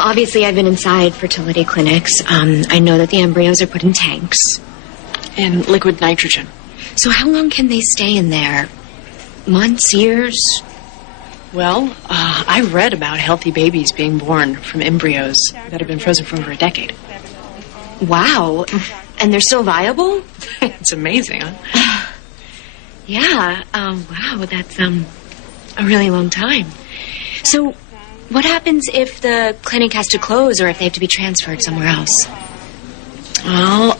Well, obviously I've been inside fertility clinics. I know that the embryos are put in tanks. In liquid nitrogen. So how long can they stay in there? Months, years? Well, I read about healthy babies being born from embryos that have been frozen for over a decade. Wow. And they're still viable? It's amazing, huh? Yeah. Wow, that's a really long time. So what happens if the clinic has to close or if they have to be transferred somewhere else? Well,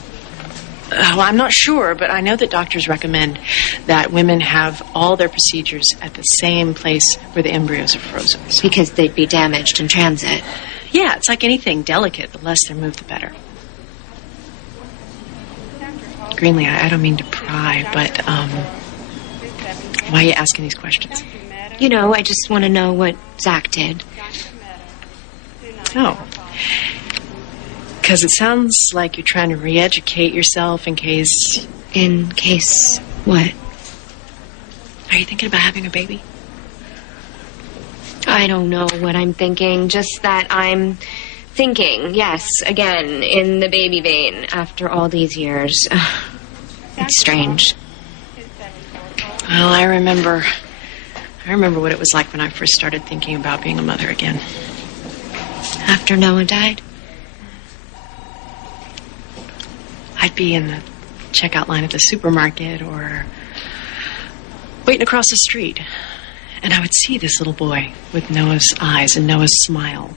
I'm not sure, but I know that doctors recommend that women have all their procedures at the same place where the embryos are frozen. So. Because they'd be damaged in transit. Yeah, it's like anything delicate. The less they're moved, the better. Greenlee, I don't mean to pry, but why are you asking these questions? You know, I just want to know what Zach did. Oh. Because it sounds like you're trying to re-educate yourself in case... In case what? Are you thinking about having a baby? I don't know what I'm thinking. Just that I'm thinking, yes, again, in the baby vein after all these years. It's strange. Well, I remember what it was like when I first started thinking about being a mother again. After Noah died? I'd be in the checkout line at the supermarket or waiting across the street. And I would see this little boy with Noah's eyes and Noah's smile.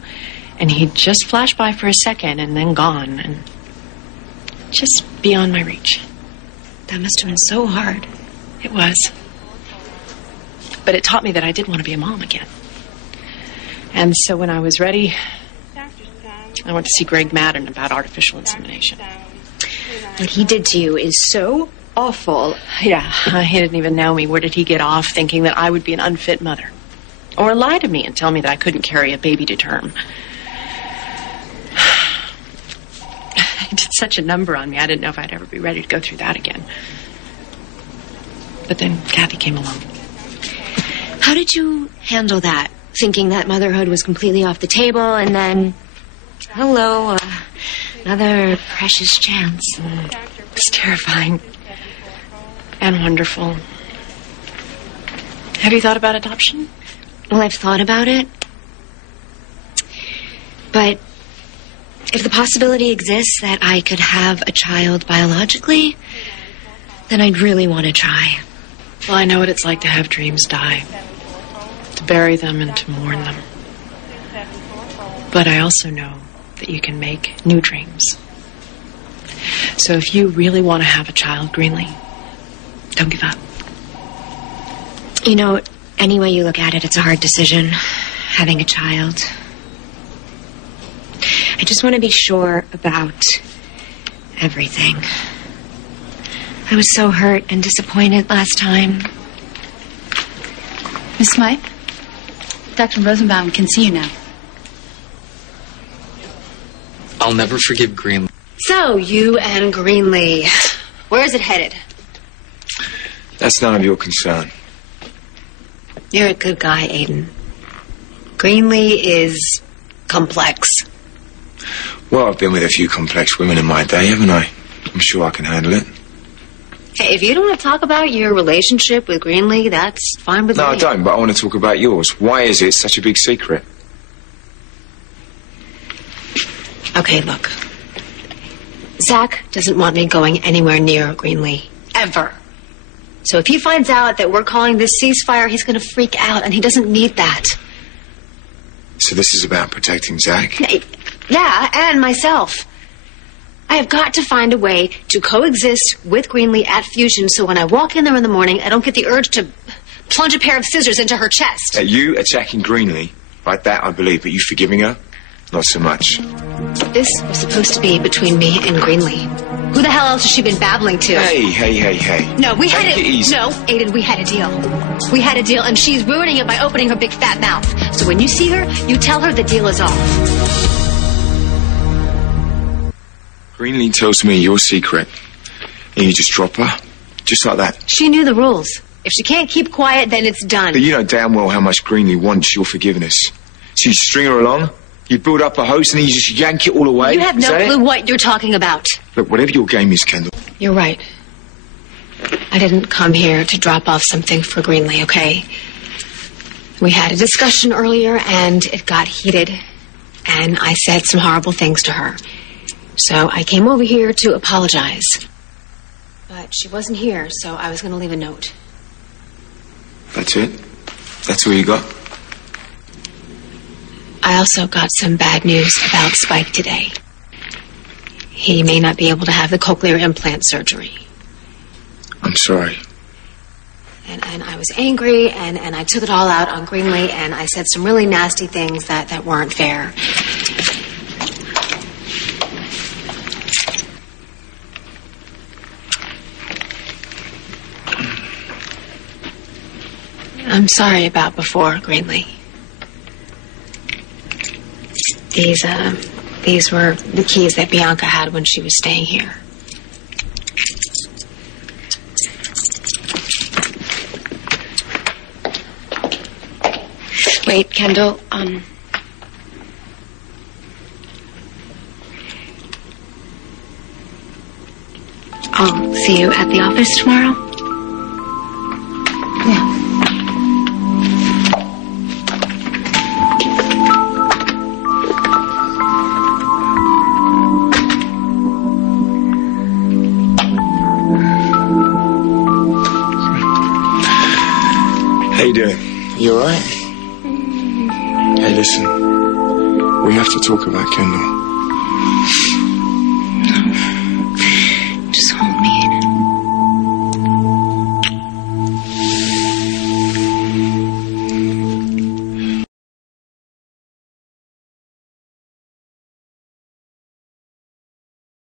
And he'd just flash by for a second and then gone. And just beyond my reach. That must have been so hard. It was. But it taught me that I did want to be a mom again. And so when I was ready, I went to see Greg Madden about artificial insemination. What he did to you is so awful. Yeah, he didn't even know me. Where did he get off thinking that I would be an unfit mother? Or lie to me and tell me that I couldn't carry a baby to term? He did such a number on me, I didn't know if I'd ever be ready to go through that again. But then Kathy came along. How did you handle that? Thinking that motherhood was completely off the table and then... Hello, another precious chance. It's terrifying. And wonderful. Have you thought about adoption? Well, I've thought about it. But if the possibility exists that I could have a child biologically, then I'd really want to try. Well, I know what it's like to have dreams die. To bury them and to mourn them. But I also know that you can make new dreams. So if you really want to have a child, Greenlee, don't give up. You know, any way you look at it, it's a hard decision, having a child. I just want to be sure about everything. I was so hurt and disappointed last time. Miss Smythe, Dr. Rosenbaum can see you now. I'll never forgive Greenlee. So, you and Greenlee, where is it headed? That's none of your concern. You're a good guy, Aiden. Greenlee is complex. Well, I've been with a few complex women in my day, haven't I? I'm sure I can handle it. Hey, if you don't want to talk about your relationship with Greenlee, that's fine with me. No, I don't, but I want to talk about yours. Why is it such a big secret? Okay, look. Zach doesn't want me going anywhere near Greenlee. Ever. So if he finds out that we're calling this ceasefire, he's going to freak out, and he doesn't need that. So this is about protecting Zach? Yeah, and myself. I have got to find a way to coexist with Greenlee at Fusion so when I walk in there in the morning, I don't get the urge to plunge a pair of scissors into her chest. You attacking Greenlee, right, that I believe, but you forgiving her? Not so much. This was supposed to be between me and Greenlee. Who the hell else has she been babbling to? Hey. No, we had it easy. No, Aiden, we had a deal. We had a deal, and she's ruining it by opening her big fat mouth. So when you see her, you tell her the deal is off. Greenlee tells me your secret, and you just drop her? Just like that? She knew the rules. If she can't keep quiet, then it's done. But you know damn well how much Greenlee wants your forgiveness. So you string her along, You build up a host and then you just yank it all away. You have Is no that clue it? what you're talking about. Look, whatever your game is, Kendall. You're right. I didn't come here to drop off something for Greenlee, okay? We had a discussion earlier and it got heated. And I said some horrible things to her. So I came over here to apologize. But she wasn't here, so I was going to leave a note. That's it? That's all you got? I also got some bad news about Spike today. He may not be able to have the cochlear implant surgery. I'm sorry. And I was angry, and I took it all out on Greenlee, and I said some really nasty things that weren't fair. I'm sorry about before, Greenlee. These were the keys that Bianca had when she was staying here. Wait, Kendall, I'll see you at the office tomorrow. Yeah. How you doing? You alright? Hey, listen. We have to talk about Kendall.